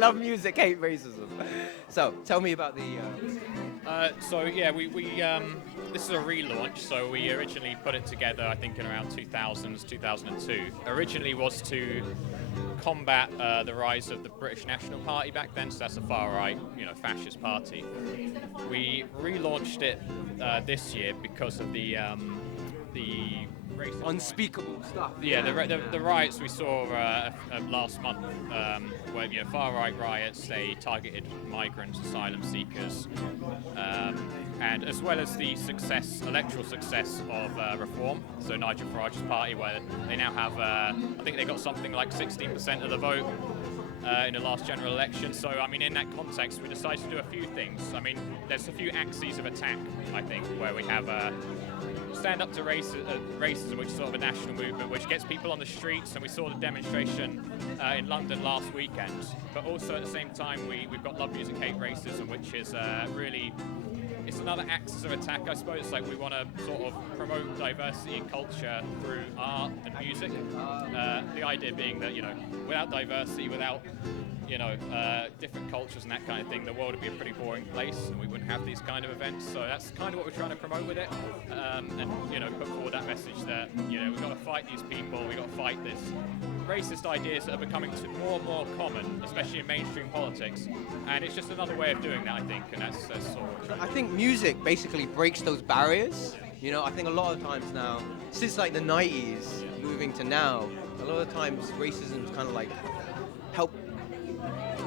Love music, hate racism. So, tell me about the... So yeah, we this is a relaunch. So we originally put it together, I think, in around 2000s, 2002. Originally was to combat the rise of the British National Party back then. So that's a far right, fascist party. We relaunched it this year because of the racist unspeakable stuff. Yeah, the riots we saw last month, where far right riots, they targeted migrants, asylum seekers, and as well as the electoral success of Reform. So Nigel Farage's party, where they now have, I think they got something like 16% of the vote in the last general election. So I mean, in that context, we decided to do a few things. I mean, there's a few axes of attack, I think, where we have stand up to racism, which is sort of a national movement, which gets people on the streets, and we saw the demonstration in London last weekend. But also at the same time, we've got Love Music, Hate Racism, which is really, it's another axis of attack, I suppose. It's like we want to sort of promote diversity in culture through art and music. The idea being that, without diversity, without different cultures and that kind of thing, the world would be a pretty boring place, and we wouldn't have these kind of events. So that's kind of what we're trying to promote with it, and put forward that message that we've got to fight these people, we've got to fight this racist ideas that are becoming more and more common, especially in mainstream politics. And it's just another way of doing that, I think, and that's sort of. I think music basically breaks those barriers. I think a lot of times now, since like the 90s, moving to now, a lot of times racism's kind of like helped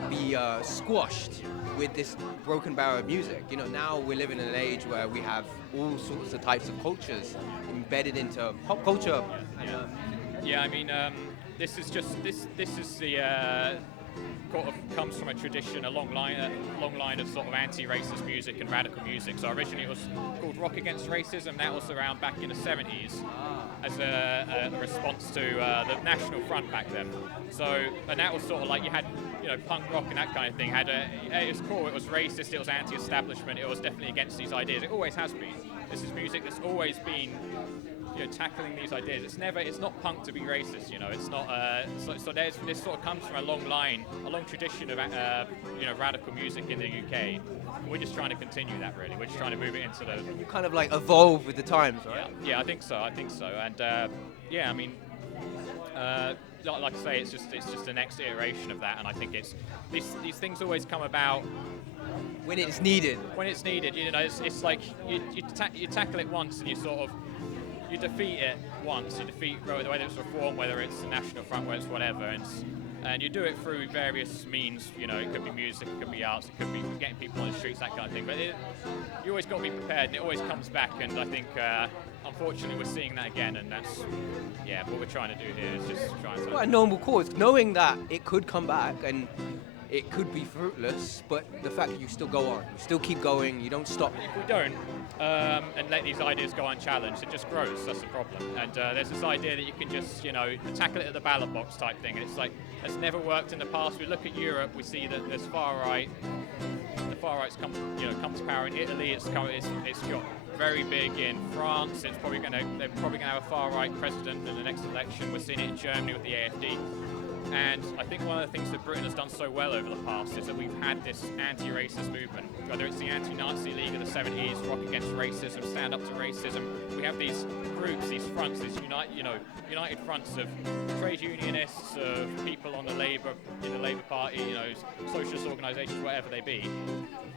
be squashed with this broken barrier of music. Now we're living in an age where we have all sorts of types of cultures embedded into pop culture. Yeah, I mean, this is the sort of comes from a tradition, a long line of sort of anti-racist music and radical music. So originally it was called Rock Against Racism. That was around back in the 70s as a response to the National Front back then. So, and that was sort of like you had, punk rock and that kind of thing. It was cool. It was racist. It was anti-establishment. It was definitely against these ideas. It always has been. This is music that's always been tackling these ideas. It's not punk to be racist. It's not. So this sort of comes from a long tradition of radical music in the UK. We're just trying to continue that, really. We're just trying to move it into the. You kind of like evolve with the times, right? Yeah, I think so. And I mean, like I say, it's just the next iteration of that. And I think it's these things always come about when it's needed. When it's needed, it's like you tackle it once and you sort of. You defeat it once. You defeat whether it's Reform, whether it's the National Front, whether it's whatever, and you do it through various means. It could be music, it could be arts, it could be getting people on the streets, that kind of thing. But you always got to be prepared, and it always comes back. And I think, unfortunately, we're seeing that again, and that's what we're trying to do here is just trying to. Well, a noble cause, knowing that it could come back and it could be fruitless, but the fact that you still go on, you still keep going, you don't stop. If we don't, and let these ideas go unchallenged, it just grows. That's the problem. And there's this idea that you can just, tackle it at the ballot box type thing, and it's like it's never worked in the past. We look at Europe, we see that there's far right. The far right's come to power in Italy. It's got very big in France. They're probably going to have a far right president in the next election. We're seeing it in Germany with the AfD. And I think one of the things that Britain has done so well over the past is that we've had this anti-racist movement, whether it's the anti-Nazi League of the 70s, Rock Against Racism, Stand Up to Racism. We have these groups, these fronts, these united fronts of trade unionists, of people in the Labour Party, socialist organisations, whatever they be,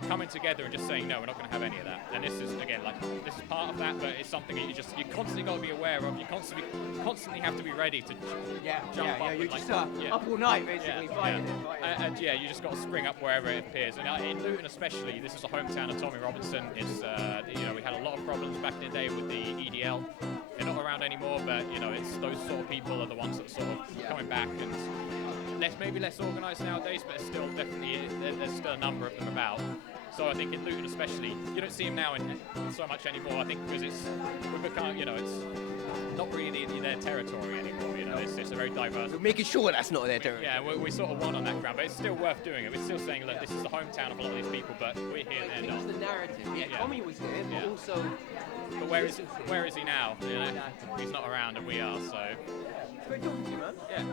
coming together and just saying, no, we're not going to have any of that. And this is, again, this is part of that, but it's something that you constantly got to be aware of. You constantly have to be ready to jump up. You're just up all night, basically, fighting it. And you just got to spring up wherever it appears. And in Luton especially, this is the hometown of Tommy Robinson. We had a lot of problems back in the day with the EDL. They're not around anymore, but it's those sort of people are the ones that sort of coming back, and maybe less organised nowadays, but it's still definitely there's still a number of them about. So I think in Luton especially, you don't see them now in so much anymore. I think because it's not really their territory anymore. It's a very diverse. We're making sure that's not their territory. Yeah, we sort of won on that ground, but it's still worth doing it. We're still saying, look, this is the hometown of a lot of these people, but we're here and they're not. It's the narrative. Yeah, Tommy was here, but also. But where is he now? He's not around, and we are. So. Great talking to you, man. Yeah.